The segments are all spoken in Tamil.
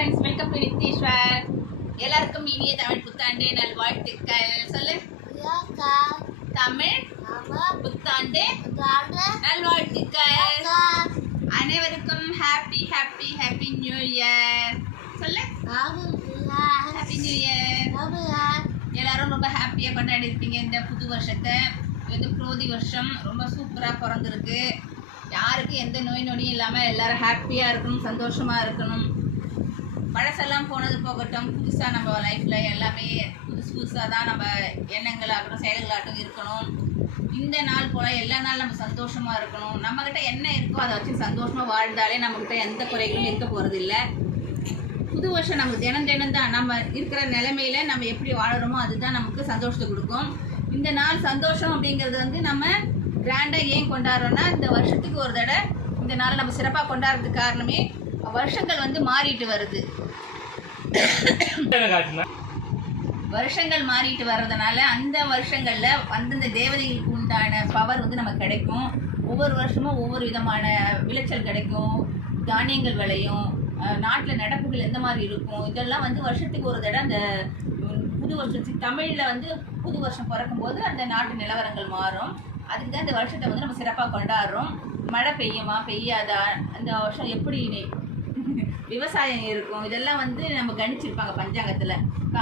ஃப்ரெண்ட்ஸ் வெல்கம் டு நித்தீஸ்வர் எல்லாருக்கும் இனிய தமிழ் புத்தாண்டு நல்வாழ்த்துக்கள். சொல்லு. தமிழ் புத்தாண்டு தாங்க நல்வாழ்த்துக்கள். அனைவருக்கும் happy happy happy new year சொல்லு. ஹாப்பி நியூ இயர் எல்லாரும் ரொம்ப ஹாப்பியாக கொண்டாடி இருப்பீங்க இந்த புது வருஷத்தை. இது வந்து குரோதி வருஷம். ரொம்ப சூப்பராக பிறந்திருக்கு. யாருக்கும் எந்த நோய் நொடியும் இல்லாமல் எல்லாரும் ஹாப்பியாக இருக்கணும் சந்தோஷமாக இருக்கணும். பழசெல்லாம் போனது போகட்டும் புதுசாக நம்ம லைஃப்பில் எல்லாமே புதுசு புதுசாக தான் நம்ம எண்ணங்களாகட்டும் செயல்களாகட்டும் இருக்கணும். இந்த நாள் போல் எல்லா நாள் நம்ம சந்தோஷமாக இருக்கணும். நம்மக்கிட்ட என்ன இருக்கோ அதை வச்சு சந்தோஷமாக வாழ்ந்தாலே நம்மக்கிட்ட எந்த குறைகளும் இருக்க போகிறதில்ல புது வருஷம் நமக்கு தினம் தினம் தான் நம்ம இருக்கிற நிலைமையில் நம்ம எப்படி வாழறோமோ அதுதான் நமக்கு சந்தோஷத்தை கொடுக்கும். இந்த நாள் சந்தோஷம் அப்படிங்கிறது வந்து நம்ம கிராண்டாக ஏன் கொண்டாடுறோன்னா இந்த வருஷத்துக்கு ஒரு தடவை இந்த நாளை நம்ம சிறப்பாக கொண்டாடுறதுக்கு காரணமே வருஷங்கள் வந்து மாறிட்டு வருது. வருஷங்கள் மாறிட்டு வர்றதுனால அந்த வருஷங்களில் அந்தந்த தேவதைகளுக்கு உண்டான பவர் வந்து நமக்கு கிடைக்கும். ஒவ்வொரு வருஷமும் ஒவ்வொரு விதமான விளைச்சல் கிடைக்கும். தானியங்கள் விளையும். நாட்டில் நடப்புகள் எந்த மாதிரி இருக்கும்? இதெல்லாம் வந்து வருஷத்துக்கு ஒரு தடவை அந்த புது வருஷத்துக்கு தமிழில் வந்து புது வருஷம் பிறக்கும்போது அந்த நாட்டு நிலவரங்கள் மாறும். அதுக்கு தான் இந்த வருஷத்தை வந்து நம்ம சிறப்பாக கொண்டாடுறோம். மழை பெய்யுமா? பெய்யாதா? அந்த வருஷம் எப்படி விவசாயம் இருக்கும். இதெல்லாம் வந்து நம்ம கணிச்சிருப்பாங்க பஞ்சாங்கத்தில்.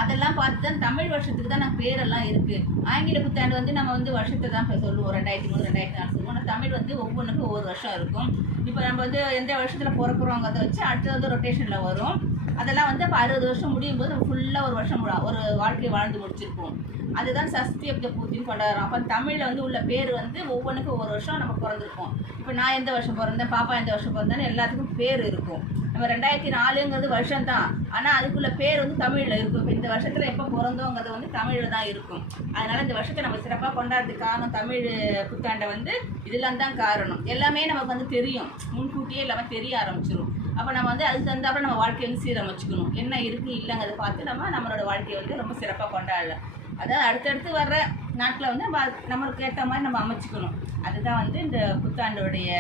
அதெல்லாம் பார்த்து தான் தமிழ் வருஷத்துக்கு தான் நம்ம பேரெல்லாம் இருக்குது ஆங்கில புத்தாண்டு வந்து நம்ம வந்து வருஷத்தை தான் இப்போ சொல்லுவோம். ரெண்டாயிரத்தி மூணு ரெண்டாயிரத்தி நாலு சொல்லுவோம். ஆனால் தமிழ் வந்து ஒவ்வொன்றுக்கும் ஒவ்வொரு வருஷம் இருக்கும். இப்போ நம்ம வந்து எந்த வருஷத்தில் பிறக்கிறோங்கிறத வச்சு அடுத்தது வந்து ரொட்டேஷனில் வரும். அதெல்லாம் வந்து இப்போ அறுபது வருஷம் முடியும் போது ஃபுல்லாக ஒரு வருஷம் ஒரு வாழ்க்கையை வாழ்ந்து முடிச்சிருப்போம். அதுதான் சஷ்டி அப்த பூர்த்தின்னு கொண்டாடுறோம் அப்போ தமிழில் வந்து உள்ள பேர் வந்து ஒவ்வொன்றுக்கும் ஒவ்வொரு வருஷம் நம்ம பிறந்திருப்போம். இப்போ நான் எந்த வருஷம் பிறந்தேன் பாப்பா எந்த வருஷம் பிறந்தேன்னு எல்லாத்துக்கும் பேர் இருக்கும். நம்ம ரெண்டாயிரத்தி நாலுங்கிறது வருஷம் தான் ஆனால் அதுக்குள்ள பேர் வந்து தமிழில் இருக்கும். இப்போ இந்த வருஷத்தில் எப்போ பிறந்தோங்கிறது வந்து தமிழில் தான் இருக்கும். அதனால இந்த வருஷத்தை நம்ம சிறப்பாக கொண்டாடுறதுக்கு காரணம் தமிழ் புத்தாண்டை வந்து இதெல்லாம் தான் காரணம். எல்லாமே நமக்கு வந்து தெரியும். முன்கூட்டியே இல்லாமல் தெரிய ஆரம்பிச்சிடும் அப்போ நம்ம வந்து அதுக்கு தகுந்தாப்புல நம்ம வாழ்க்கையை வந்து சீரமைச்சுக்கணும். என்ன இருக்குது இல்லைங்கிறத பார்த்து நம்ம நம்மளோட வாழ்க்கையை வந்து ரொம்ப சிறப்பாக கொண்டாடலாம். அதாவது அடுத்தடுத்து வர்ற நாட்களை வந்து நம்ம நம்மளுக்கு ஏற்ற மாதிரி நம்ம அமைச்சுக்கணும். அதுதான் வந்து இந்த புத்தாண்டோடைய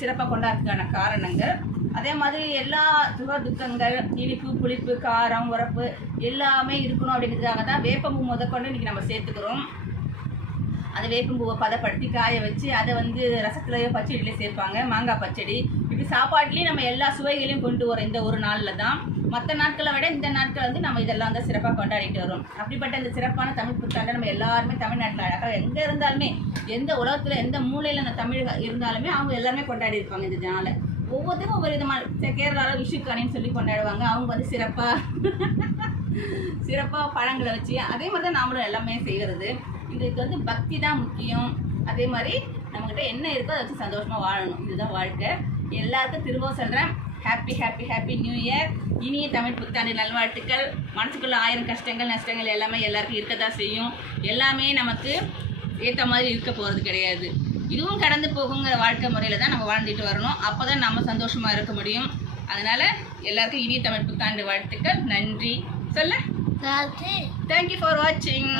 சிறப்பாக கொண்டாடுறதுக்கான காரணங்கள். அதே மாதிரி எல்லா துக துக்கங்கள் இனிப்பு புளிப்பு காரம் உரப்பு எல்லாமே இருக்கணும் அப்படிங்கிறதுக்காக தான் வேப்பம்பூ முதற்கொண்டு இன்றைக்கி நம்ம சேர்த்துக்கிறோம். அந்த வேப்பம்பூவை பதப்படுத்தி காய வச்சு அதை வந்து ரசத்துலையோ பச்சடியிலையோ சேர்ப்பாங்க. மாங்காய் பச்சடி. இப்படி சாப்பாட்லேயும் நம்ம எல்லா சுவைகளையும் கொண்டு வரோம் இந்த ஒரு நாளில் தான் மற்ற நாட்களை விட இந்த நாட்கள் வந்து நம்ம இதெல்லாம் தான் சிறப்பாக கொண்டாடிட்டு வரோம் அப்படிப்பட்ட இந்த சிறப்பான தமிழ் புத்தாண்டை நம்ம எல்லாருமே தமிழ்நாட்டில் அழகாக எங்கே இருந்தாலுமே எந்த உலகத்தில் எந்த மூலையில் அந்த தமிழ் இருந்தாலுமே அவங்க எல்லாருமே கொண்டாடி இருப்பாங்க இந்த நாளை ஒவ்வொருத்தரும் ஒவ்வொரு விதமான கேரளாவில் விஷுக்கானின்னு சொல்லி கொண்டாடுவாங்க. அவங்க வந்து சிறப்பாக சிறப்பாக பழங்களை வச்சு அதே மாதிரி தான் நாமளும் எல்லாமே செய்கிறது இதுக்கு வந்து பக்தி தான் முக்கியம். அதே மாதிரி நம்மக்கிட்ட என்ன இருக்கோ அதை வச்சு சந்தோஷமாக வாழணும். இதுதான் வாழ்க்கை. எல்லாருக்கும் திரும்பவும் சொல்கிறேன் happy happy happy new year இனிய தமிழ் புத்தாண்டு நல்வாழ்த்துக்கள். மனசுக்குள்ள ஆயிரம் கஷ்டங்கள் நஷ்டங்கள் எல்லாமே எல்லாருக்கும் இருக்க தான் செய்யும். எல்லாமே நமக்கு ஏற்ற மாதிரி இருக்க போகிறது கிடையாது. இதுவும் கடந்து போகுங்கிற வாழ்க்கை முறையில் தான் நம்ம வாழ்ந்துட்டு வரணும். அப்போ தான் நம்ம சந்தோஷமாக இருக்க முடியும். அதனால் எல்லாருக்கும் இனிய தமிழ் புத்தாண்டு வாழ்த்துக்கள். நன்றி. சொல்ல? தேங்க்யூ ஃபார் வாட்சிங்